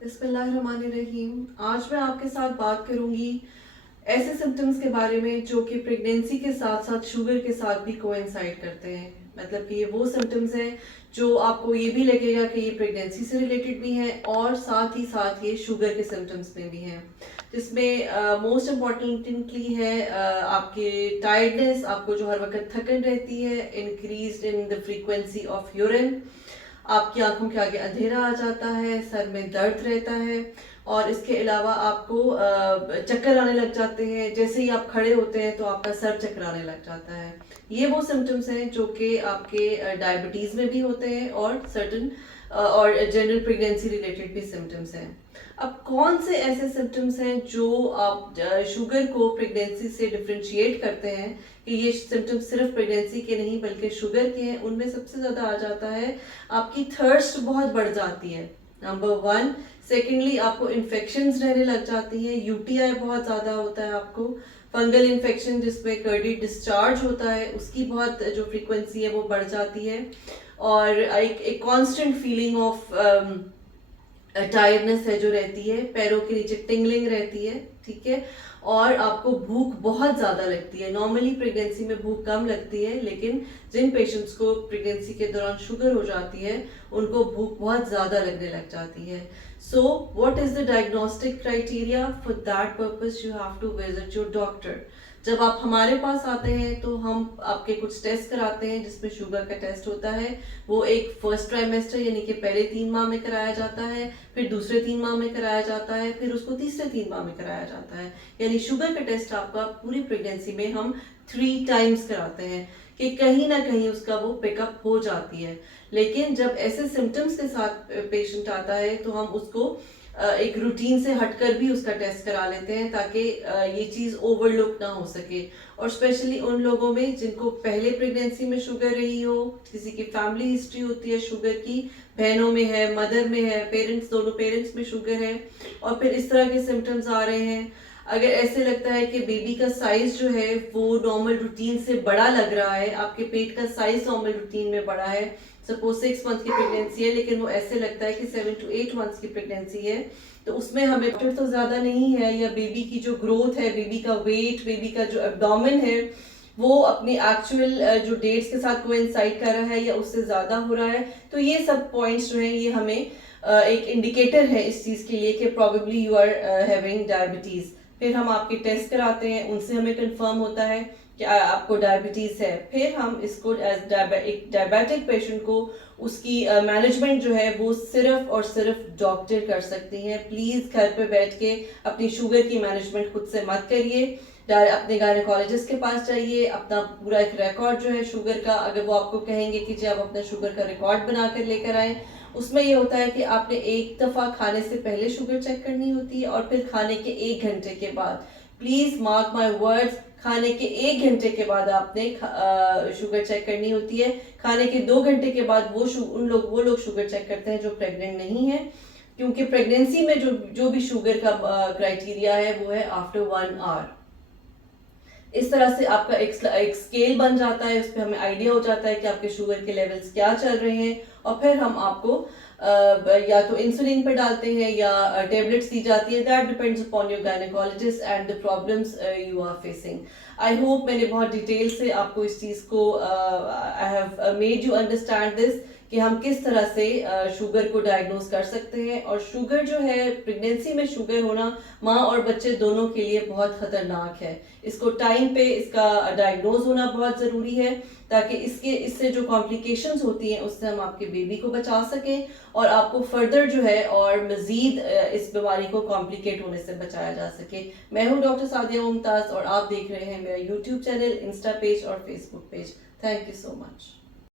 बिस्मिल्लाहिर्रहमानिर्रहीम। आज मैं आपके साथ बात करूंगी ऐसे सिम्टम्स के बारे में जो कि प्रेगनेंसी के साथ साथ शुगर के साथ भी कोइंसाइड करते हैं। मतलब कि ये वो सिम्टम्स हैं जो आपको ये भी लगेगा कि ये प्रेगनेंसी से रिलेटेड भी हैं और साथ ही साथ ये शुगर के सिम्टम्स में भी हैं, जिसमें मोस्ट इम्पॉर्टेंटली है आपके टायर्डनेस, आपको जो हर वक्त थकन रहती है, increase in the frequency of urine, आपकी आंखों के आगे अंधेरा आ जाता है, सर में दर्द रहता है और इसके अलावा आपको चक्कर आने लग जाते हैं। जैसे ही आप खड़े होते हैं तो आपका सर चकराने लग जाता है। ये वो सिम्टम्स हैं जो कि आपके डायबिटीज़ में भी होते हैं और सर्टन और जनरल प्रेगनेंसी रिलेटेड भी सिम्टम्स हैं। अब कौन से ऐसे सिम्टम्स हैं जो आप शुगर को प्रेगनेंसी से डिफ्रेंशिएट करते हैं कि ये सिम्टम्स सिर्फ प्रेगनेंसी के नहीं बल्कि शुगर के हैं? उनमें सबसे ज़्यादा आ जाता है आपकी थर्स्ट बहुत बढ़ जाती है, नंबर वन। सेकेंडली आपको इन्फेक्शंस रहने लग जाती हैं, यूटीआई बहुत ज़्यादा होता है आपको, फंगल इन्फेक्शन जिसमें कर्डी डिस्चार्ज होता है उसकी बहुत जो फ्रीक्वेंसी है वो बढ़ जाती है, और एक कांस्टेंट फीलिंग ऑफ टायर्डनेस है जो रहती है, पैरों के नीचे टिंगलिंग रहती है, ठीक है। और आपको भूख बहुत ज़्यादा लगती है। नॉर्मली प्रेगनेंसी में भूख कम लगती है, लेकिन जिन पेशेंट्स को प्रेगनेंसी के दौरान शुगर हो जाती है उनको भूख बहुत ज़्यादा लगने लग जाती है। So what is the diagnostic criteria? For that purpose you have to visit your doctor. जब आप हमारे पास आते हैं तो हम आपके कुछ टेस्ट कराते हैं, जिसमें शुगर का टेस्ट होता है। वो एक फर्स्ट ट्राइमेस्टर यानी कि पहले 3 माह में कराया जाता है, फिर दूसरे 3 माह में कराया जाता है, फिर उसको तीसरे 3 माह में कराया जाता है। यानी शुगर का टेस्ट आपका पूरी प्रेगनेंसी में हम 3 टाइम्स कराते हैं कि कहीं ना कहीं उसका वो पिकअप हो जाती है। लेकिन जब ऐसे सिम्टम्स के साथ पेशेंट आता है तो हम उसको एक रूटीन से हटकर भी उसका टेस्ट करा लेते हैं, ताकि ये चीज़ ओवरलुक ना हो सके। और स्पेशली उन लोगों में जिनको पहले प्रेगनेंसी में शुगर रही हो, किसी की फैमिली हिस्ट्री होती है शुगर की, बहनों में है, मदर में है, पेरेंट्स, दोनों पेरेंट्स में शुगर है और फिर इस तरह के सिम्टम्स आ रहे हैं। अगर ऐसे लगता है कि बेबी का साइज जो है वो नॉर्मल रूटीन से बड़ा लग रहा है, आपके पेट का साइज नॉर्मल रूटीन में बड़ा है, सपोज 6 मंथ की प्रेगनेंसी है लेकिन वो ऐसे लगता है कि 7 to 8 मंथ्स की प्रेगनेंसी है, तो उसमें हमें डॉक्टर तो ज़्यादा नहीं है, या बेबी की जो ग्रोथ है, बेबी का वेट, बेबी का जो एब्डोमेन है वो अपनी एक्चुअल जो डेट्स के साथ कोइंसाइड कर रहा है या उससे ज़्यादा हो रहा है, तो ये सब पॉइंट्स जो हैं ये हमें एक इंडिकेटर है इस चीज़ के लिए कि probably you are having diabetes. फिर हम आपके टेस्ट कराते हैं, उनसे हमें कंफर्म होता है कि आपको डायबिटीज़ है। फिर हम इसको एज एक डायबिटिक पेशेंट को उसकी मैनेजमेंट जो है वो सिर्फ और सिर्फ डॉक्टर कर सकती हैं। प्लीज़ घर पे बैठ के अपनी शुगर की मैनेजमेंट खुद से मत करिए, अपने गायनेकोलॉजिस्ट के पास जाइए। अपना पूरा एक रिकॉर्ड जो है शुगर का, अगर वो आपको कहेंगे कि जी आप अपना शुगर का रिकॉर्ड बना कर लेकर आए, उसमें ये होता है कि आपने एक दफ़ा खाने से पहले शुगर चेक करनी होती है और फिर खाने के 1 घंटे के बाद। प्लीज़ मार्क माई वर्ड्स, खाने के 1 घंटे के बाद आपने शुगर चेक करनी होती है। खाने के 2 घंटे के बाद वो लोग शुगर चेक करते हैं जो प्रेग्नेंट नहीं है, क्योंकि प्रेगनेंसी में जो भी शुगर का क्राइटेरिया है वो है आफ्टर 1 आवर। इस तरह से आपका एक स्केल बन जाता है, उस पर हमें आइडिया हो जाता है कि आपके शुगर के लेवल्स क्या चल रहे हैं, और फिर हम आपको या तो इंसुलिन पे डालते हैं या टेबलेट्स दी जाती है। That depends upon your gynaecologist and the problems you are facing. I hope मैंने बहुत डिटेल से आपको इस चीज़ को I have made you understand this कि हम किस तरह से शुगर को डायग्नोज कर सकते हैं। और शुगर जो है, प्रेगनेंसी में शुगर होना माँ और बच्चे दोनों के लिए बहुत खतरनाक है। इसको टाइम पे इसका डायग्नोज होना बहुत ज़रूरी है, ताकि इससे जो कॉम्प्लिकेशंस होती हैं उससे हम आपके बेबी को बचा सकें और आपको फर्दर जो है और मज़ीद इस बीमारी को कॉम्प्लिकेट होने से बचाया जा सके। मैं हूँ डॉक्टर सादिया मुमताज़ और आप देख रहे हैं मेरा यूट्यूब चैनल, इंस्टा पेज और Facebook page. Thank you so much.